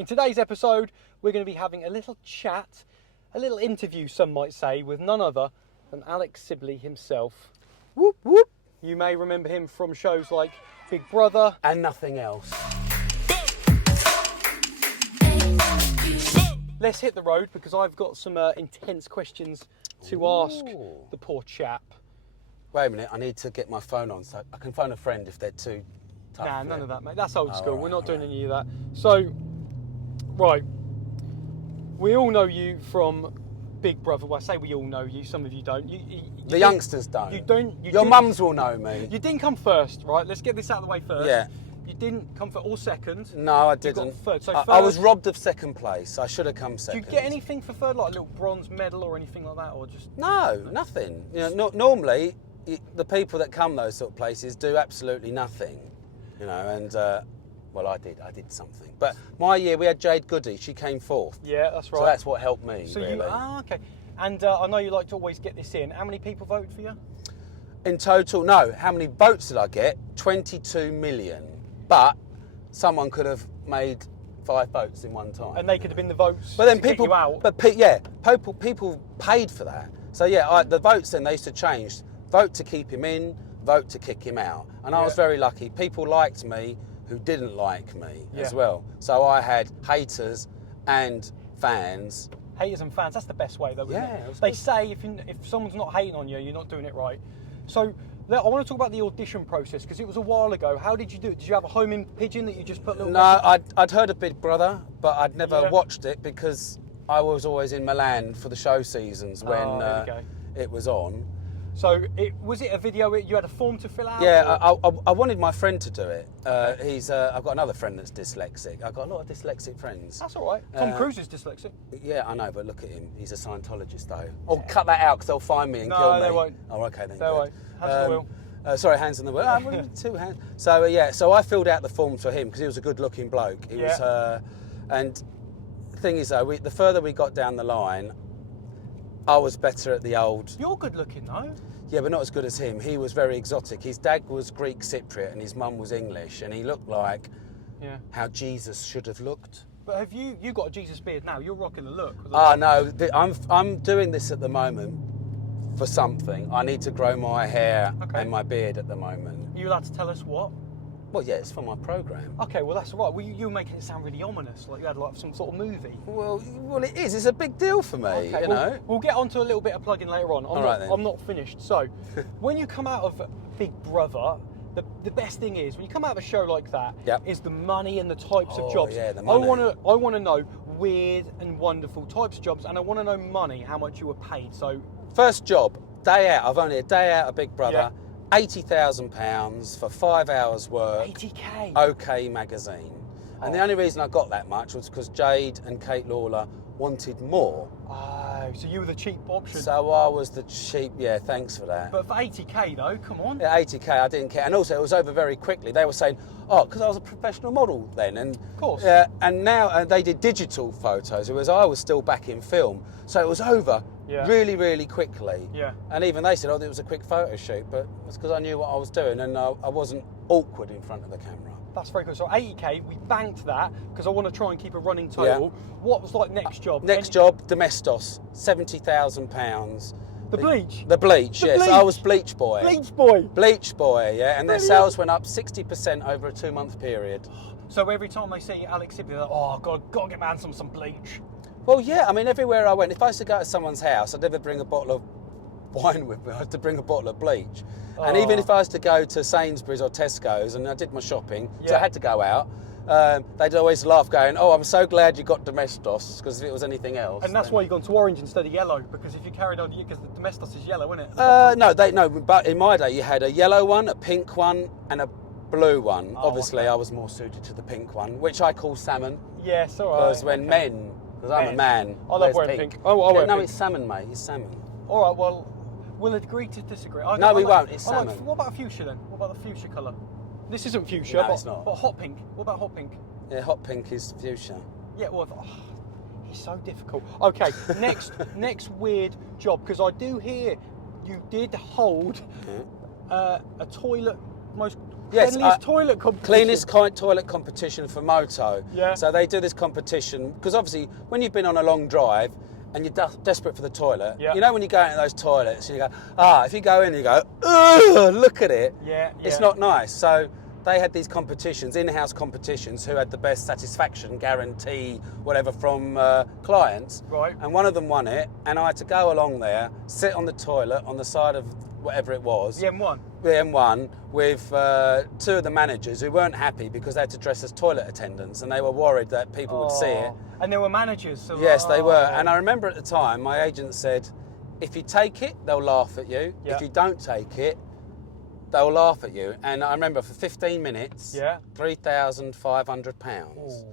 In today's episode, we're going to be having a little chat, a little interview, some might say, with none other than Alex Sibley himself. Whoop, whoop. You may remember him from shows like Big Brother. And nothing else. Let's hit the road because I've got some intense questions to ask the poor chap. Wait a minute, I need to get my phone on so I can phone a friend if they're too tough. Nah, none of that, mate. That's old school. Right, We're not doing any of that. So, right. We all know you from Big Brother. Well, I say we all know you. Some of you don't. The youngsters don't. You don't. Your mums will know me. You didn't come first, right? Let's get this out of the way first. Yeah. You didn't come first or second. No, I You didn't. got third. So I was robbed of second place. I should have come Do second. you get anything for third, like a little bronze medal or anything like that, or just? No, nothing. You know, normally the people that come those sort of places do absolutely nothing. You know, and well, I did something. But my year we had Jade Goody. She came fourth. Yeah, that's right. So that's what helped me. So really. okay. And I know you like to always get this in. How many people voted for you? In total, no. How many votes did I get? 22 million. But someone could have made 5 votes in one time. And they could have been the votes. But then to people, kick you out. but people paid for that. So yeah, the votes then they used to change. Vote to keep him in, vote to kick him out. And I was very lucky. People liked me who didn't like me as well. So I had haters and fans. Haters and fans, that's the best way though, isn't Yeah, it? it was They good. say if someone's not hating on you, you're not doing it right. So I want to talk about the audition process because it was a while ago. How did you do it? Did you have a homing pigeon that you just put little... No, I'd heard of Big Brother, but I'd never watched it because I was always in Milan for the show seasons when it was on. So was it a video, you had a form to fill out? Yeah, I wanted my friend to do it. I've got another friend that's dyslexic. I've got a lot of dyslexic friends. That's all right. Tom Cruise is dyslexic. Yeah, I know, but look at him. He's a Scientologist, though. Oh, cut that out because they'll find me and kill me. No, they won't. Oh, okay then. They won't. Hands on the wheel. Sorry, hands on the wheel. Oh, 2 hands. So so I filled out the form for him because he was a good-looking bloke. He was, and the thing is, though, the further we got down the line, I was better at the old. You're good looking though. Yeah, but not as good as him. He was very exotic. His dad was Greek Cypriot and his mum was English, and he looked like how Jesus should have looked. But have you got a Jesus beard now? You're rocking the look. No, I'm doing this at the moment for something. I need to grow my hair and my beard at the moment. Are you allowed to tell us what? Well, yeah, it's for my programme. Okay, well that's all right. Well, you're making it sound really ominous, like you had like some sort of movie. Well, it is. It's a big deal for me, you know. We'll get onto a little bit of plugging later on. I'm not finished. So, when you come out of Big Brother, the best thing is when you come out of a show like that is the money and the types of jobs. Yeah, the money. I want to know weird and wonderful types of jobs, and I want to know money, how much you were paid. So, first job, day out. I've only a day out of Big Brother. £80,000 for 5 hours work. 80k. OK magazine. And the only reason I got that much was because Jade and Kate Lawler wanted more. Oh, so you were the cheap option. So I was the cheap, thanks for that. But for 80k though, come on. Yeah, 80k, I didn't care. And also it was over very quickly. They were saying, because I was a professional model then. And, of course. Yeah, and now they did digital photos, whereas I was still back in film. So it was over really, really quickly. Yeah. And even they said, it was a quick photo shoot, but it's because I knew what I was doing and I wasn't awkward in front of the camera. That's very good. So 80k, we banked that because I want to try and keep a running total. What was like next job? Next job, Domestos, £70,000. The bleach? The bleach, yes. Bleach. I was bleach boy. Bleach boy. Bleach boy, yeah. And their sales went up 60% over a 2-month period. So every time they see Alex Sibley, they're like, oh, God, got to get man some bleach. Well, yeah. I mean, everywhere I went, if I used to go to someone's house, I'd never bring a bottle of wine with me. I had to bring a bottle of bleach. And even if I was to go to Sainsbury's or Tesco's and I did my shopping, so I had to go out, they'd always laugh going, I'm so glad you got Domestos, because if it was anything else... And that's why you've gone to orange instead of yellow, because if you carried on, because the Domestos is yellow, isn't it? No, but in my day you had a yellow one, a pink one and a blue one. Obviously I was more suited to the pink one, which I call salmon. Yes, all right. Because because I'm a man. I love wearing pink. I wear pink. It's salmon, mate, it's salmon. All right, well, we'll agree to disagree. No, we won't, it's salmon. What about fuchsia then? What about the fuchsia colour? This isn't fuchsia, No, it's not. But hot pink. What about hot pink? Yeah, hot pink is fuchsia. Yeah, well, he's so difficult. Okay, next weird job, because I do hear you did hold a toilet, most Yes, Cleanliest toilet competition. Cleanest toilet competition for moto. Yeah. So they do this competition because obviously when you've been on a long drive and you're desperate for the toilet, Yeah. you know when you go into those toilets and you go, if you go in and you go, ugh, look at it. Yeah. It's not nice. So they had these competitions, in-house competitions, who had the best satisfaction guarantee, whatever, from clients. Right. And one of them won it, and I had to go along there, sit on the toilet on the side of whatever it was. The M1. The M1 with two of the managers who weren't happy because they had to dress as toilet attendants and they were worried that people would see it. And there were managers. So Yes, they were. And I remember at the time, my agent said, if you take it, they'll laugh at you. Yeah. If you don't take it, they'll laugh at you. And I remember for 15 minutes, £3,500.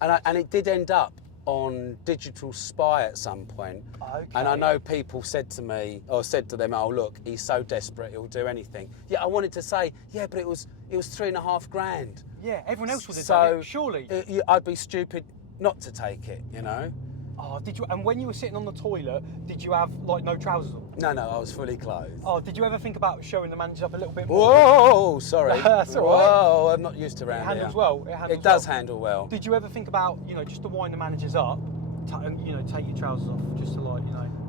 And it did end up on Digital Spy at some point. Okay. And I know people said to me, or said to them, oh look, he's so desperate, he'll do anything. Yeah, I wanted to say, yeah, but it was $3,500. Yeah, everyone else would have So done it, surely. I'd be stupid not to take it, you know? Oh, did you? And when you were sitting on the toilet, did you have like no trousers on? No, I was fully clothed. Oh, did you ever think about showing the managers up a little bit more? Whoa, sorry. That's all right. Whoa, I'm not used to around It handles here. well. It does handle well. Did you ever think about, just to wind the managers up, and take your trousers off, just to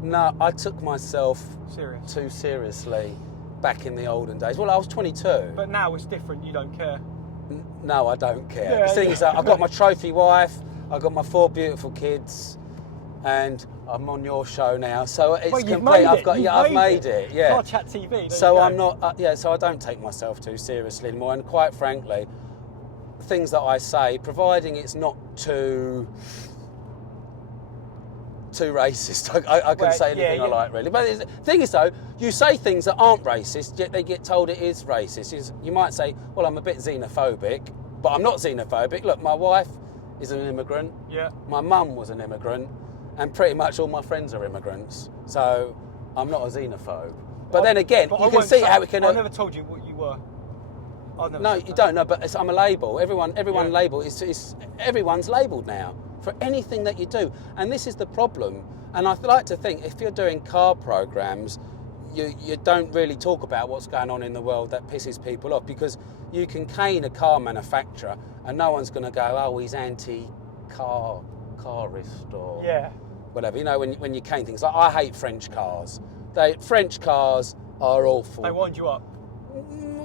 No, I took myself serious. too seriously back in the olden days. Well, I was 22. But now it's different. You don't care. No, I don't care. Yeah, the thing is that I've got my trophy wife, I've got my 4 beautiful kids, and I'm on your show now, so it's Well, you've complete. made I've it. got, You've I've made made it. Yeah. Car Chat TV. there So you I'm go. not. So I don't take myself too seriously anymore. And quite frankly, things that I say, providing it's not too racist, I can say anything I like, really. But the thing is, though, you say things that aren't racist, yet they get told it is racist. You might say, well, I'm a bit xenophobic, but I'm not xenophobic. Look, my wife is an immigrant. Yeah. My mum was an immigrant, and pretty much all my friends are immigrants. So I'm not a xenophobe. But then again, you can see how it can. I never told you what you were. No, you don't know. But I'm a label. Everyone label is everyone's labelled now for anything that you do, and this is the problem. And I like to think if you're doing car programs, you don't really talk about what's going on in the world that pisses people off, because you can cane a car manufacturer and no one's going to go, oh, he's anti-carist or whatever. When you cane things, like I hate French cars. French cars are awful. They wind you up.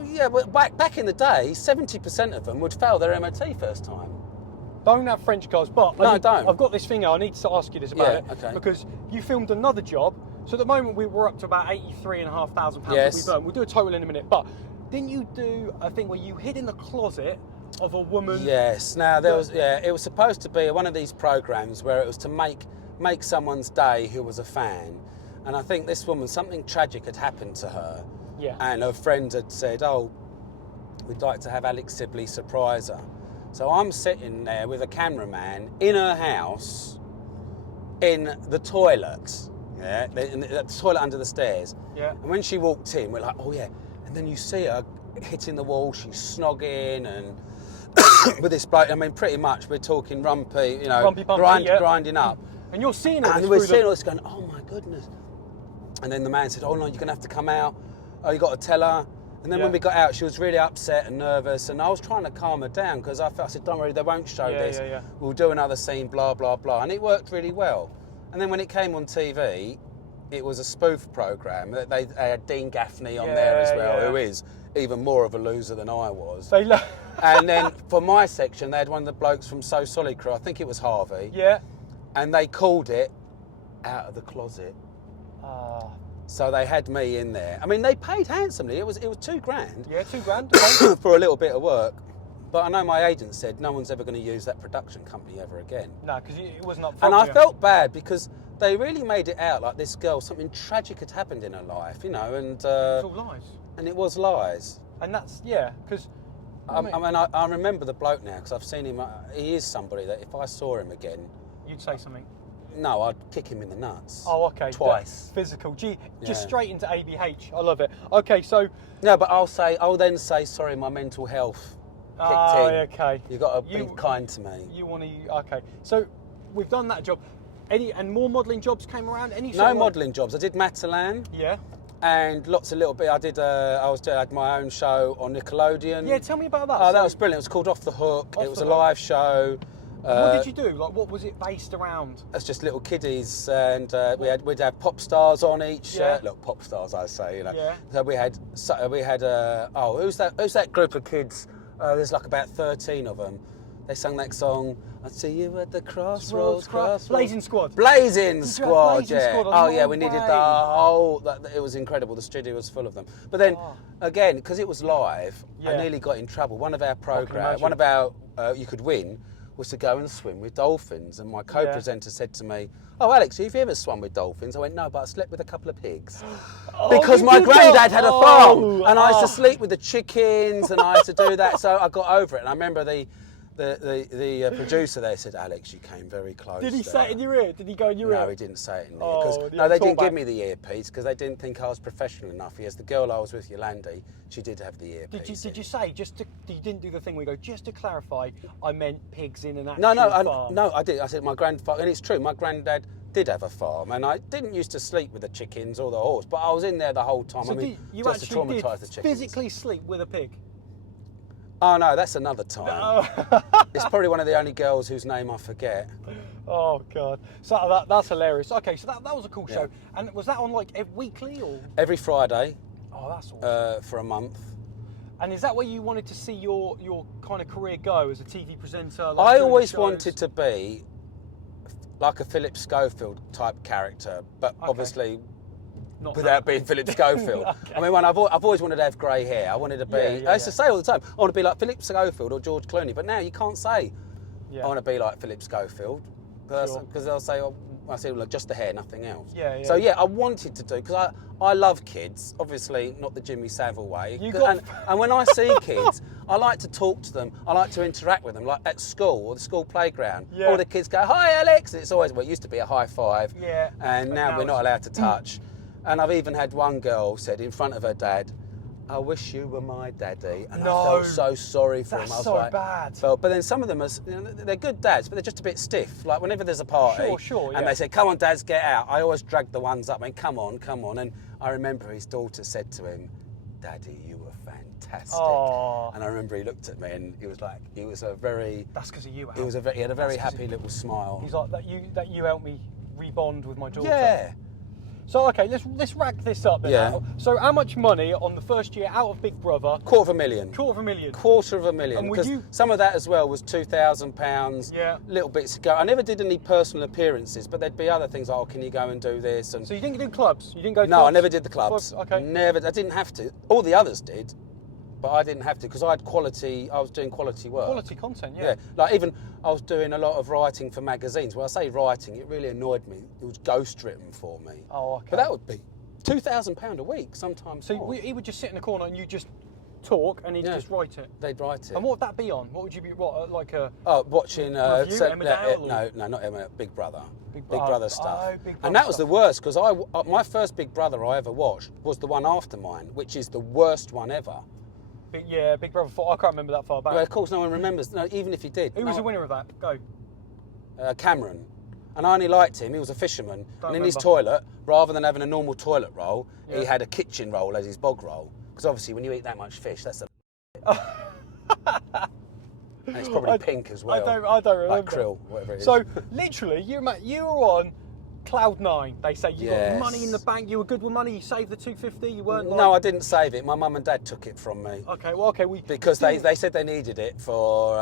Yeah, but back in the day, 70% of them would fail their MOT first time. Don't have French cars, but No, don't. I've got this thing I need to ask you this about it. Okay. Because you filmed another job. So at the moment we're up to about £83,500 that we burned. We'll do a total in a minute. But didn't you do a thing where you hid in the closet of a woman? Yes. Now it was supposed to be one of these programs where it was to make someone's day who was a fan. And I think this woman, something tragic had happened to her. Yeah. And her friend had said, oh, we'd like to have Alex Sibley surprise her. So I'm sitting there with a cameraman in her house, in the toilet, the toilet under the stairs. Yeah. And when she walked in, we're like, oh yeah. And then you see her hitting the wall, she's snogging and with this bloke. I mean, pretty much we're talking rumpy, grinding up. And you're seeing it. And we're seeing all this going, oh my goodness. And then the man said, oh no, you're going to have to come out. Oh, you got to tell her. And then when we got out, she was really upset and nervous, and I was trying to calm her down because I said, don't worry, they won't show this. We'll do another scene, blah, blah, blah. And it worked really well. And then when it came on TV, it was a spoof programme. They had Dean Gaffney on there as well, who is even more of a loser than I was. And then for my section, they had one of the blokes from So Solid Crew, I think it was Harvey. Yeah. And they called it Out of the Closet. So they had me in there. I mean, they paid handsomely. It was £2,000. Yeah, £2,000 for a little bit of work. But I know my agent said no one's ever going to use that production company ever again. No, because it wasn't up. And I felt bad because they really made it out like this girl, something tragic had happened in her life, and it's all lies. And it was lies. And that's because. I remember the bloke now because I've seen him. He is somebody that if I saw him again, you'd say something. No, I'd kick him in the nuts. Oh, okay. Twice. Physical. Just straight into ABH. I love it. Okay, so. No, but I'll then say, sorry, my mental health kicked in. Okay. You've got to be kind to me. You want to. Okay. So we've done that job. And more modelling jobs came around? No modelling jobs. I did Matalan. Yeah. and lots of little bit. I had my own show on Nickelodeon. Yeah, tell me about that. Oh, that was brilliant. It was called Off the Hook. It was a live show. What did you do? Like, what was it based around? It's just little kiddies, and we'd have pop stars on each. Look, pop stars, I say, you know. Yeah. So we had who's that group of kids? There's like about 13 of them. They sang that song. I see you at the crossroads. Blazing Squad. Blazing Squad, Blazing yeah. Squad? Oh yeah, we needed the whole. It was incredible. The studio was full of them. But then again, because it was live, I nearly got in trouble. One of our programs, you could win, was to go and swim with dolphins. And my co-presenter said to me, "Oh, Alex, have you ever swum with dolphins?" I went, "No, but I slept with a couple of pigs." Because my granddad had a farm, and I used to sleep with the chickens, and I used to do that. So I got over it. And I remember the producer there said, "Alex, you came very close." Did he say it in your ear? Did he go in your ear? No, he didn't say it in the ear. No, they didn't give me the earpiece because they didn't think I was professional enough. Yes, the girl I was with, Yolandi, she did have the earpiece. Did you say you didn't do the thing where you go, just to clarify, I meant pigs in an actual farm? No, I did. I said my grandfather, and it's true. My granddad did have a farm, and I didn't used to sleep with the chickens or the horse, but I was in there the whole time. So you just to actually traumatise the chickens. Physically sleep with a pig? Oh no, that's another time. It's probably one of the only girls whose name I forget. Oh God, so that's hilarious. Okay, so that was a cool show, and was that on like weekly or every Friday? Oh, that's awesome. For a month. And is that where you wanted to see your kind of career go as a TV presenter? I always wanted to be like a Philip Schofield type character, but obviously without being Philip Schofield. Okay. I mean, I've always wanted to have grey hair. I wanted to be. I used to say all the time, I want to be like Philip Schofield or George Clooney. But now you can't say I want to be like Philip Schofield because they'll say, I say, look, just the hair, nothing else. So I wanted to do because I love kids. Obviously, not the Jimmy Savile way. And when I see kids, I like to talk to them. I like to interact with them, like at school or the school playground. All the kids go, "Hi, Alex." It's always it used to be a high five. And now we're not allowed to touch. And I've even had one girl said in front of her dad, "I wish you were my daddy." And I felt so sorry for him. I was so bad. But then some of them they're good dads, but they're just a bit stiff. Like whenever there's a party, and they say, "Come on, dads, get out." I always drag the ones up. I mean, come on. And I remember his daughter said to him, "Daddy, you were fantastic." And I remember he looked at me and he was like, That's because of you. He had a very happy little smile. He's like that you helped me rebond with my daughter. Yeah. So okay, let's rack this up then. Now. So how much money on the first year out of Big Brother? $250,000. $250,000. And because some of that as well was £2,000. Yeah. Little bits to go. I never did any personal appearances, but there'd be other things like, can you go and do this? And so you didn't do clubs? You didn't go? No, I never did the clubs. Okay. Never. I didn't have to. All the others did. But I didn't have to because I had quality. I was doing quality work. Quality content, yeah. Like even I was doing a lot of writing for magazines. When I say writing, it really annoyed me. It was ghost written for me. Oh, okay. But that would be £2,000 a week, sometimes. So he would just sit in the corner and you just talk, and he'd just write it. They'd write it. And what would that be on? What would you be like a? Oh, watching. No, not Emma. Big Brother. Big Brother stuff. Oh, Big Brother and that was the worst because my first Big Brother I ever watched was the one after mine, which is the worst one ever. Big Brother 4. I can't remember that far back. Well, of course, no one remembers. No, even if you did. Who was the winner of that? Go. Cameron. And I only liked him. He was a fisherman. In his toilet, rather than having a normal toilet roll, he had a kitchen roll as his bog roll. Because obviously, when you eat that much fish, that's a. And it's probably pink as well. I don't remember. Like krill, whatever it is. So literally, you were on cloud nine. They say you got money in the bank. You were good with money. You saved the $250. You weren't. No, I didn't save it. My mum and dad took it from me. Okay. Because they said they needed it for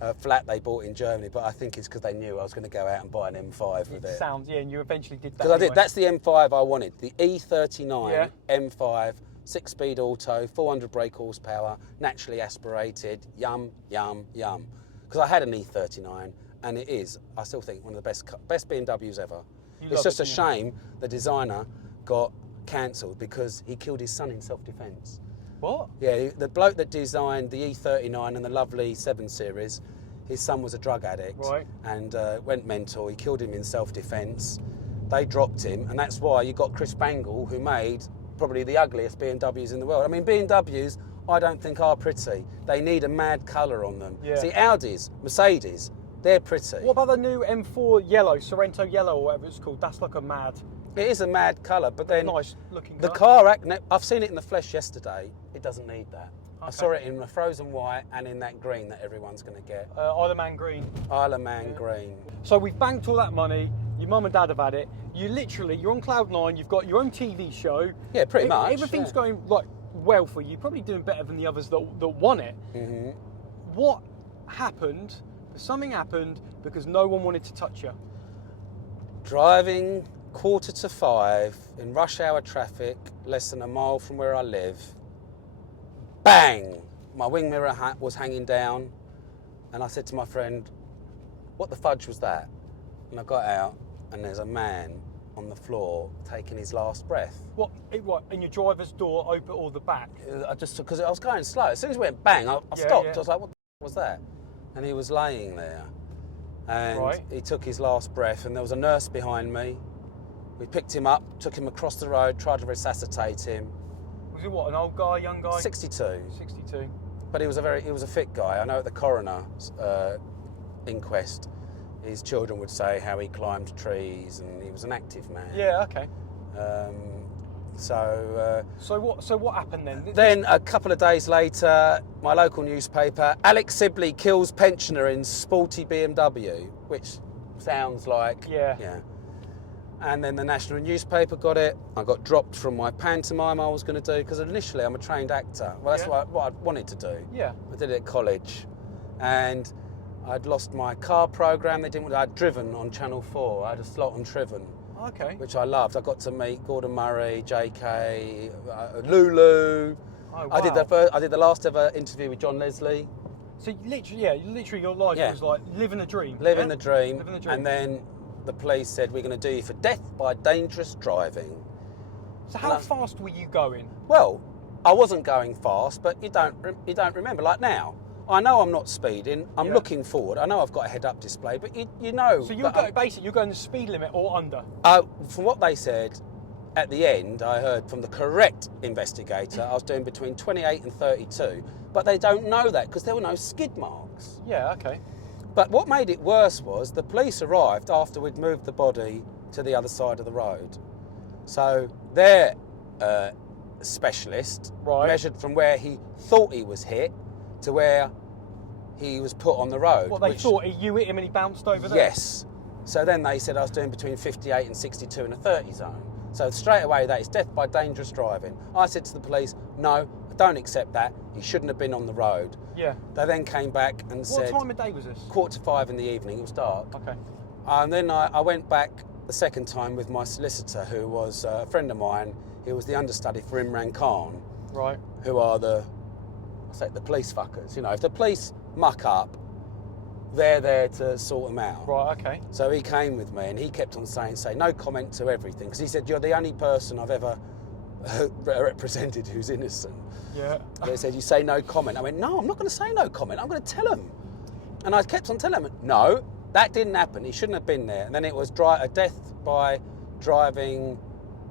a flat they bought in Germany, but I think it's because they knew I was going to go out and buy an M5 with it. Sounds, and you eventually did that. Because I did. That's the M5 I wanted. The E39 M5, 6-speed auto, 400 brake horsepower, naturally aspirated. Yum. Because I had an E39, and it is, I still think, one of the best BMWs ever. It's just a shame the designer got cancelled because he killed his son in self-defence. What? Yeah, the bloke that designed the E39 and the lovely 7 Series, his son was a drug addict and went mental. He killed him in self-defence. They dropped him, and that's why you got Chris Bangle, who made probably the ugliest BMWs in the world. I mean, BMWs, I don't think are pretty. They need a mad colour on them. Yeah. See, Audis, Mercedes, they're pretty. What about the new M4 yellow, Sorrento yellow or whatever it's called? That's like a mad... It is a mad colour, but then Nice looking the colour. car, I've seen it in the flesh yesterday. It doesn't need that. I saw it in the frozen white and in that green that everyone's going to get. Isle of Man green. Isle of Man green. So we've banked all that money. Your mum and dad have had it. You're on cloud nine. You've got your own TV show. Yeah, pretty much. Everything's going like well for you. You're probably doing better than the others that won it. Mm-hmm. What happened? Something happened because no one wanted to touch you. Driving 4:45 in rush hour traffic, less than a mile from where I live. Bang! My wing mirror was hanging down, and I said to my friend, "What the fudge was that?" And I got out, and there's a man on the floor taking his last breath. What? In your driver's door, open or the back? I just, because I was going slow. As soon as it went bang, I stopped. I was like, "What the was that?" And he was laying there, and he took his last breath, and there was a nurse behind me. We picked him up, took him across the road, tried to resuscitate him. Was he what, an old guy, young guy? 62. 62. But he was a fit guy. I know at the coroner's inquest, his children would say how he climbed trees and he was an active man. Yeah, okay. So what happened then? Then a couple of days later, my local newspaper, Alex Sibley kills pensioner in sporty BMW, which sounds like yeah. And then the national newspaper got it. I got dropped from my pantomime I was going to do, because initially I'm a trained actor. Well, that's what I wanted to do. Yeah. I did it at college. And I'd lost my car program. I'd driven on Channel 4. I had a slot on Triven. Okay. Which I loved. I got to meet Gordon Murray, JK, Lulu. Oh, wow. I did the last ever interview with John Leslie. So literally your life was like living a dream. Living the dream. Living the dream. And then the police said, "We're going to do you for death by dangerous driving." So how fast were you going? Well, I wasn't going fast, but you don't remember. Like now, I know I'm not speeding. I'm looking forward. I know I've got a head-up display, but you know. So you're going the speed limit or under. From what they said, at the end, I heard from the correct investigator, I was doing between 28 and 32, but they don't know that because there were no skid marks. Yeah. Okay. But what made it worse was the police arrived after we'd moved the body to the other side of the road. So their specialist measured from where he thought he was hit to where he was put on the road. What, they thought you hit him and he bounced over there? Yes. So then they said I was doing between 58 and 62 in a 30 zone. So straight away that is death by dangerous driving. I said to the police, "No, I don't accept that. He shouldn't have been on the road." Yeah. They then came back and said... What time of day was this? 4:45 in the evening. It was dark. Okay. And then I went back the second time with my solicitor, who was a friend of mine. He was the understudy for Imran Khan. Right. Who are the police fuckers. You know, if the police muck up, they're there to sort them out. Right, okay. So he came with me and he kept on saying no comment to everything, because he said, "You're the only person I've ever represented who's innocent." Yeah. They said, "You say no comment." I went, "No, I'm not going to say no comment. I'm going to tell him." And I kept on telling him, "No, that didn't happen. He shouldn't have been there." And then it was a death by driving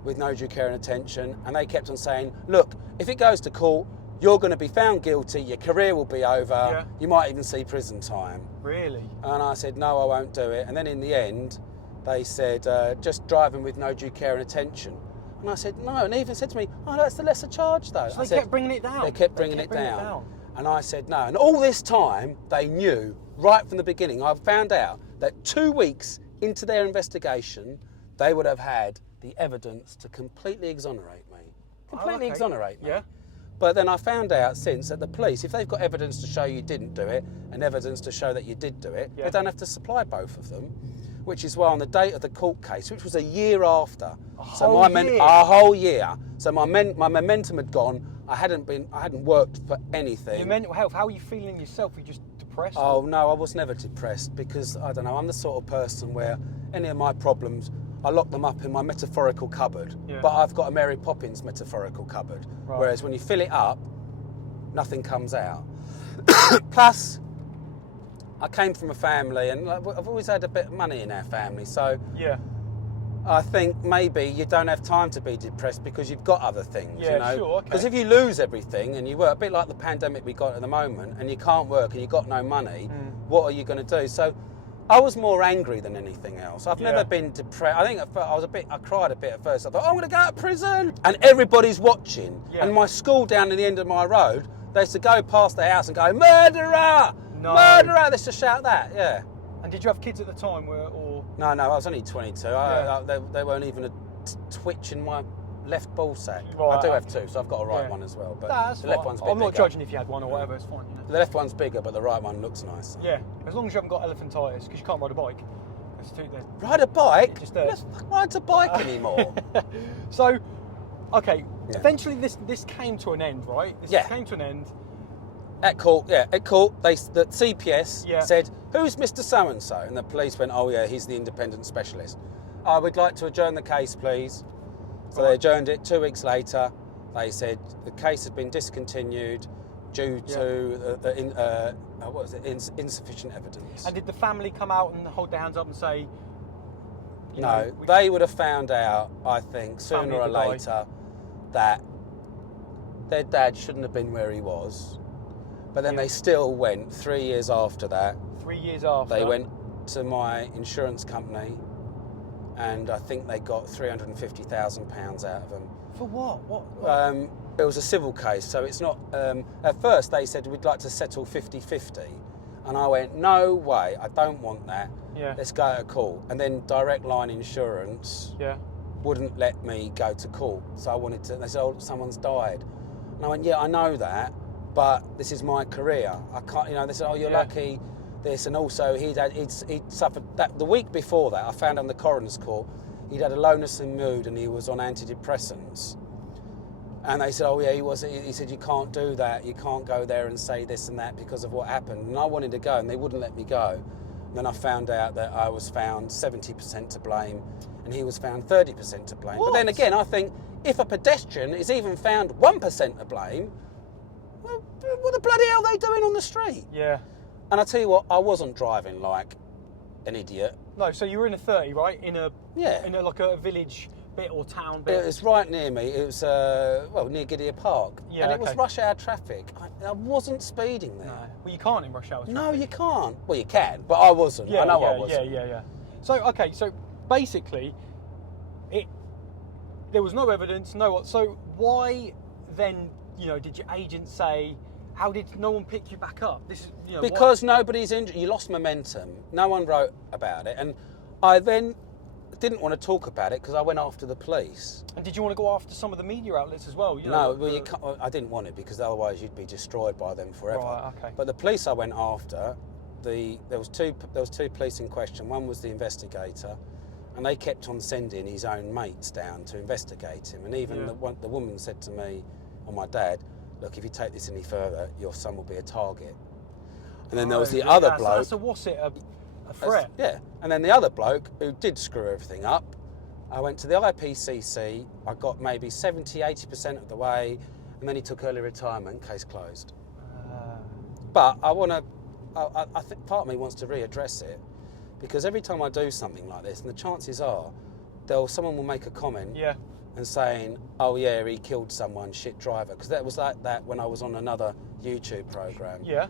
with no due care and attention. And they kept on saying, "Look, if it goes to court, you're going to be found guilty. Your career will be over. Yeah. You might even see prison time." Really? And I said, "No, I won't do it." And then in the end, they said, "Just driving with no due care and attention." And I said, "No," and they even said to me, "Oh, that's the lesser charge, though." So they kept bringing it down? They kept bringing it down. And I said, "No." And all this time, they knew, right from the beginning, I found out that 2 weeks into their investigation, they would have had the evidence to completely exonerate me. Completely exonerate me. Yeah. But then I found out since that the police, if they've got evidence to show you didn't do it and evidence to show that you did do it, they don't have to supply both of them. Which is why on the date of the court case, which was a year after, a whole year. So my momentum had gone. I hadn't worked for anything. Your mental health, how are you feeling yourself? Are you just depressed? Oh no, I was never depressed, because I don't know, I'm the sort of person where any of my problems, I lock them up in my metaphorical cupboard. Yeah. But I've got a Mary Poppins metaphorical cupboard. Right. Whereas when you fill it up, nothing comes out. Plus, I came from a family, and I've always had a bit of money in our family, so yeah. I think maybe you don't have time to be depressed because you've got other things, Yeah, you know? sure, okay. Because if you lose everything and you work, a bit like the pandemic we got at the moment, and you can't work and you've got no money, what are you going to do? So I was more angry than anything else. I've Yeah. never been depressed. I think I cried a bit at first. I thought, I'm going to go to prison. And everybody's watching. Yeah. And my school down at the end of my road, they used to go past their house and go, murderer! No. Murderer! They used to shout that, yeah. And did you have kids at the time or? No, I was only 22. Yeah. They weren't even a twitch in my left ball sack. Right, I do have two, so I've got a right yeah. one as well. But That's the left fine. one's a bit I'm not bigger. judging if you had one or whatever, it's fine. You know? The left one's bigger, but the right one looks nice. Yeah, as long as you haven't got elephantitis, because you can't ride a bike. That's too then. Ride a bike? It just Who the hurts. fuck rides a bike anymore? So, okay, Yeah. eventually this came to an end, right? This Yeah. came to an end. At court, the CPS Yeah. said, "Who's Mr. So-and-so?" And the police went, "Oh yeah, he's the independent specialist. We'd like to adjourn the case, please." So they adjourned it. 2 weeks later, they said the case had been discontinued due to insufficient evidence. And did the family come out and hold their hands up and say, you No, know, we- they would have found out, I think, sooner Family or of the guy. later, that their dad shouldn't have been where he was. But then Yeah. they still went 3 years after that. 3 years after? They went to my insurance company, and I think they got £350,000 out of them. For what? What? It was a civil case, so it's not. At first, they said we'd like to settle 50-50, and I went, no way, I don't want that. Yeah. Let's go to court. And then Direct Line Insurance Yeah. wouldn't let me go to court, so I wanted to. They said, "Oh, someone's died," and I went, "Yeah, I know that, but this is my career. I can't." You know, they said, "Oh, you're Yeah. lucky." This, and also he'd suffered that the week before that. I found on the coroner's court he'd had a lowness in mood and he was on antidepressants. And they said, "Oh yeah, he was." He said, "You can't do that. You can't go there and say this and that because of what happened." And I wanted to go, and they wouldn't let me go. And then I found out that I was found 70% to blame, and he was found 30% to blame. What? But then again, I think if a pedestrian is even found 1% to blame, well, what the bloody hell are they doing on the street? Yeah. And I tell you what, I wasn't driving like an idiot. No, so you were in a 30, right? In a like a village bit or town bit. It was right near me. It was near Gidea Park, Yeah, and it was okay. rush hour traffic. I wasn't speeding there. No. Well, you can't in rush hour traffic. No, you can't. Well, you can, but I wasn't. Yeah, I know yeah, I wasn't. Yeah. So okay, so basically, there was no evidence, so why then, did your agent say, how did no one pick you back up? This is, Because nobody's injured. You lost momentum. No one wrote about it, and I then didn't want to talk about it because I went after the police. And did you want to go after some of the media outlets as well? No, well, you can't, I didn't want it because otherwise you'd be destroyed by them forever. Right, okay. But the police I went after, there was two police in question. One was the investigator, and they kept on sending his own mates down to investigate him. And even the woman said to me, or my dad, "Look, if you take this any further, your son will be a target." And then there was the other bloke. So what's it, a threat? Yeah. And then the other bloke who did screw everything up, I went to the IPCC, I got maybe 70-80% of the way, and then he took early retirement, case closed. But I think part of me wants to readdress it, because every time I do something like this, and the chances are, someone will make a comment and saying, "Oh yeah, he killed someone, shit driver," because that was like that when I was on another YouTube program. Yeah.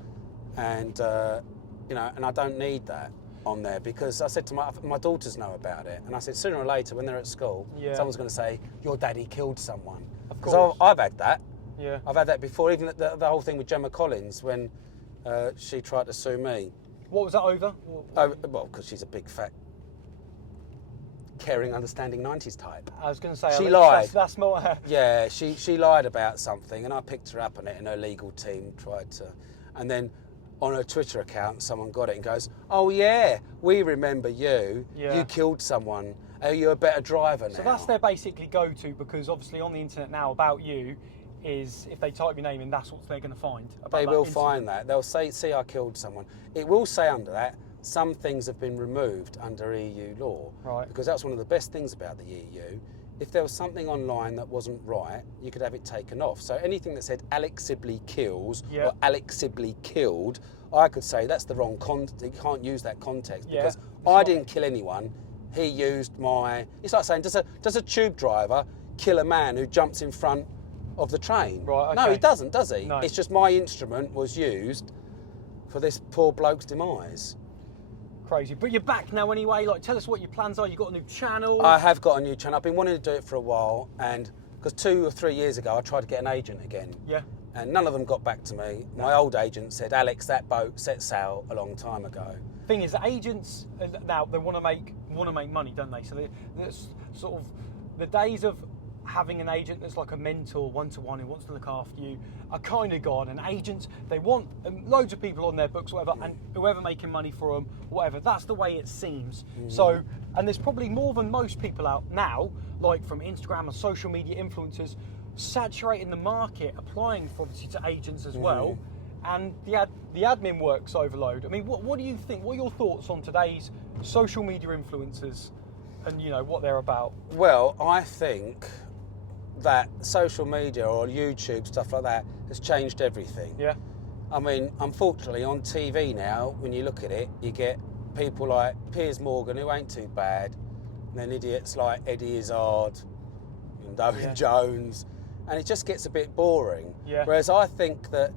And and I don't need that on there, because I said to my daughters know about it, and I said sooner or later when they're at school, someone's going to say, "Your daddy killed someone." Of Because course. I've had that. Yeah. I've had that before. Even the whole thing with Gemma Collins when she tried to sue me. What was that over? Well, because she's a big fat, caring, understanding 90s type. I was going to say, She Alex, lied. That's not. Yeah, she lied about something, and I picked her up on it, and her legal team tried to. And then on her Twitter account, someone got it and goes, "Oh yeah, we remember you. Yeah. You killed someone. Are you a better driver now?" So that's their basically go-to, because obviously on the internet now about you is if they type your name in, that's what they're going to find. About They that will incident. find that. They'll say, "See, I killed someone." It will say under that, some things have been removed under EU law. Right. Because that's one of the best things about the EU. If there was something online that wasn't right, you could have it taken off. So anything that said Alex Sibley kills or Alex Sibley killed, I could say that's the wrong context. You can't use that context because I didn't kill anyone. He used my... It's like saying, does a tube driver kill a man who jumps in front of the train? Right, okay. No, he doesn't, does he? No. It's just my instrument was used for this poor bloke's demise. Crazy. But you're back now anyway. Like, tell us what your plans are. You got a new channel. I have got a new channel. I've been wanting to do it for a while, and because 2 or 3 years ago I tried to get an agent again. Yeah. And none of them got back to me. My old agent said, Alex, that boat set sail a long time ago. Thing is, agents now they want to make money, don't they? So there's sort of the days of having an agent that's like a mentor, one-to-one, who wants to look after you, are kind of gone. And agents, they want loads of people on their books, whatever, and whoever making money for them, whatever. That's the way it seems. So, and there's probably more than most people out now, like from Instagram and social media influencers, saturating the market, applying for obviously to agents as well. And the admin work's overload. I mean, what do you think? What are your thoughts on today's social media influencers and, you know, what they're about? Well, I think that social media or YouTube, stuff like that, has changed everything. Yeah. I mean, unfortunately, on TV now, when you look at it, you get people like Piers Morgan, who ain't too bad, and then idiots like Eddie Izzard and Owen Jones, and it just gets a bit boring. Yeah. Whereas I think that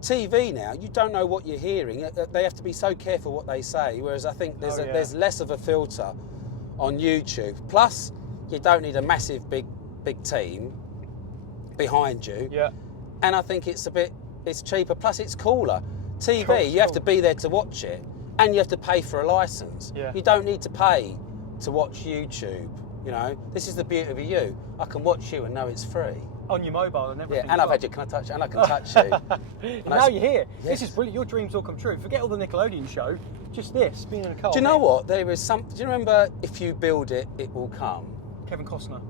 TV now, you don't know what you're hearing. They have to be so careful what they say, whereas I think there's less of a filter on YouTube. Plus, you don't need a massive big team behind you. Yeah. And I think it's cheaper, plus it's cooler. TV, you have to be there to watch it, and you have to pay for a license. Yeah. You don't need to pay to watch YouTube, you know. This is the beauty of you. I can watch you and know it's free. On your mobile and everything. Yeah, and I've had you, can I touch it? And I can touch you. And now you're here. Yes. This is brilliant. Your dreams all come true. Forget all the Nickelodeon show. Just this, being in a car. Do you know what? There is some. Do you remember If You Build It, It Will Come? Kevin Costner.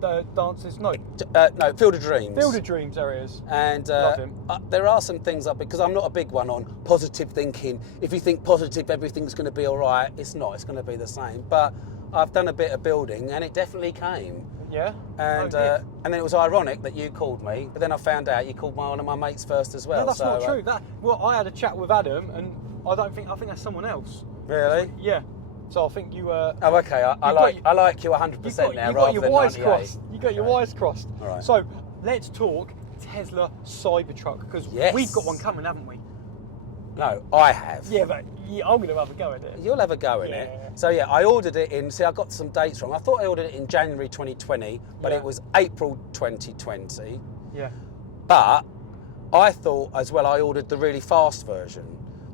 The dancers, no. No, Field of Dreams. Field of Dreams, there it is. And Love him. there are some things because I'm not a big one on positive thinking. If you think positive, everything's going to be all right. It's not. It's going to be the same. But I've done a bit of building, and it definitely came. Yeah. And and then it was ironic that you called me, but then I found out you called one of my mates first as well. No, that's so, not true. I had a chat with Adam, and I think that's someone else. Really? Yeah. So I think you. Oh, okay. I like you 100% now, rather than 98. You got your wires crossed. All right. So let's talk Tesla Cybertruck, because we've got one coming, haven't we? No, I have. Yeah, but I'm going to have a go at it. You'll have a go in it. So yeah, I ordered it in. See, I got some dates wrong. I thought I ordered it in January 2020, but it was April 2020. Yeah. But I thought as well I ordered the really fast version.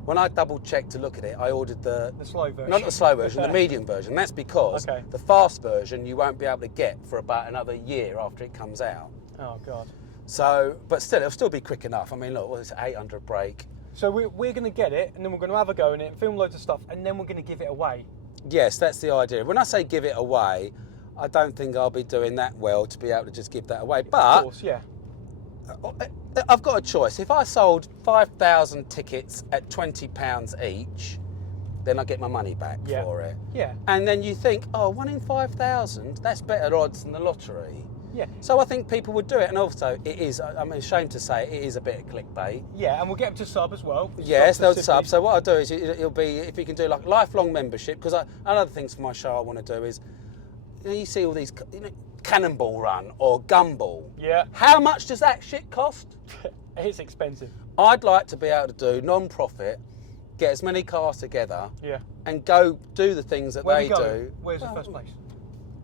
When I double checked to look at it, I ordered the slow version. Not the slow version, the medium version. That's because the fast version you won't be able to get for about another year after it comes out. Oh God. So, but still, it'll still be quick enough. I mean, look, it's 800 brake. So we're going to get it, and then we're going to have a go in it, film loads of stuff, and then we're going to give it away. Yes, that's the idea. When I say give it away, I don't think I'll be doing that well to be able to just give that away. But of course, yeah. I've got a choice. If I sold 5,000 tickets at £20 each, then I get my money back for it. Yeah. And then you think, oh, 1 in 5,000, that's better odds than the lottery. Yeah. So I think people would do it, and also it is, I'm ashamed to say, it is a bit of clickbait. Yeah, and we'll get them to sub as well. Yes, they'll sub. So what I'll do is it'll be, if you can do like lifelong membership, because another thing for my show I want to do is, you see all these, Cannonball Run or Gumball. Yeah. How much does that shit cost? It's expensive. I'd like to be able to do non-profit, get as many cars together, and go do the things that they do. Where's the first place?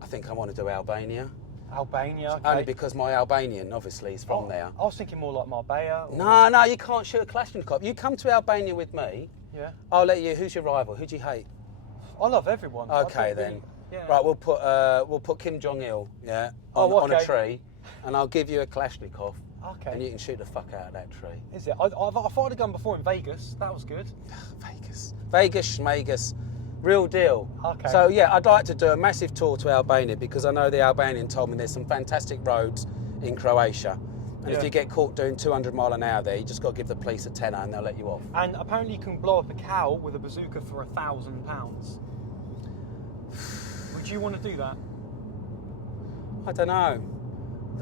I think I want to do Albania. Albania, okay. Only because my Albanian, obviously, is from there. I was thinking more like Marbella. No, you can't shoot a Kalashnikov. You come to Albania with me. Yeah. I'll let you. Who's your rival? Who do you hate? I love everyone. Okay, then. Yeah. Right, we'll put Kim Jong Il, on a tree, and I'll give you a Kalashnikov. Okay. And you can shoot the fuck out of that tree. Is it? I've fired a gun before in Vegas. That was good. Vegas, Schmagus. Real deal. Okay. So yeah, I'd like to do a massive tour to Albania, because I know the Albanian told me there's some fantastic roads in Croatia. And if you get caught doing 200 mile an hour there, you just got to give the police a tenner and they'll let you off. And apparently you can blow up a cow with a bazooka for £1,000. Would you want to do that? I don't know.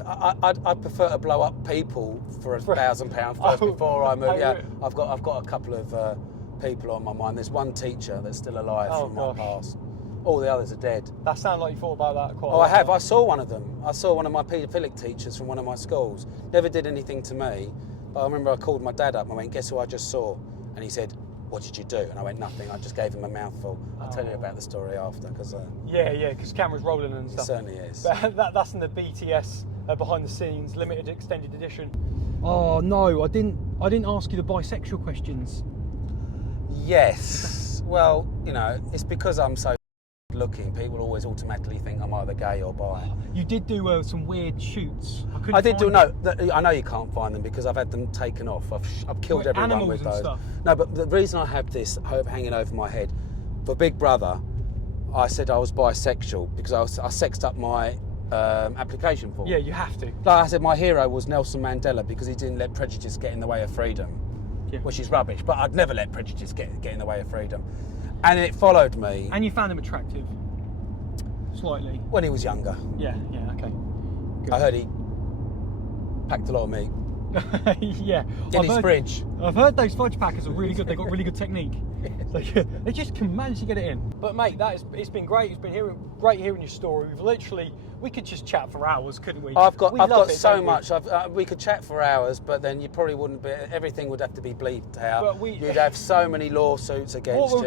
I'd prefer to blow up people for £1,000 first before I move. Yeah, I've got a couple of people on my mind. There's one teacher that's still alive from my past. All the others are dead. That sounds like you thought about that quite a lot. lot. I have. I saw one of them. I saw one of my paedophilic teachers from one of my schools. Never did anything to me, but I remember I called my dad up and I went, guess who I just saw? And he said, what did you do? And I went, nothing. I just gave him a mouthful. I'll tell you about the story after, because because camera's rolling and it stuff. certainly is. But that's in the BTS behind the scenes limited extended edition. Oh no, I didn't ask you the bisexual questions. Yes. Well, you know, it's because I'm so looking. People always automatically think I'm either gay or bi. You did do some weird shoots. I know you can't find them because I've had them taken off. I've killed everyone with those. Stuff. No, but the reason I have this hanging over my head, for Big Brother, I said I was bisexual because I sexed up my application form. Yeah, you have to. Like I said, my hero was Nelson Mandela because he didn't let prejudice get in the way of freedom, which is rubbish. But I'd never let prejudice get in the way of freedom, and it followed me. And you found him attractive, slightly. When he was younger. Yeah, okay. Good. I heard he packed a lot of meat. Yeah. In his fridge. I've heard those fudge packers are really good. They've got really good technique. They just can manage to get it in. But mate, it's been great. It's been great hearing your story. We could just chat for hours, couldn't we? I've got so much. We could chat for hours, but then you probably wouldn't be. Everything would have to be bleeped out. You'd have so many lawsuits against you.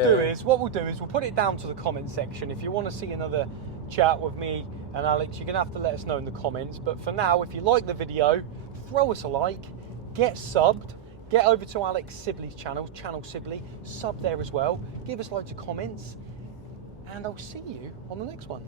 What we'll do is we'll put it down to the comment section. If you want to see another chat with me and Alex, you're gonna have to let us know in the comments. But for now, if you like the video, throw us a like, get subbed. Get over to Alex Sibley's channel Sibley, sub there as well. Give us loads of comments, and I'll see you on the next one.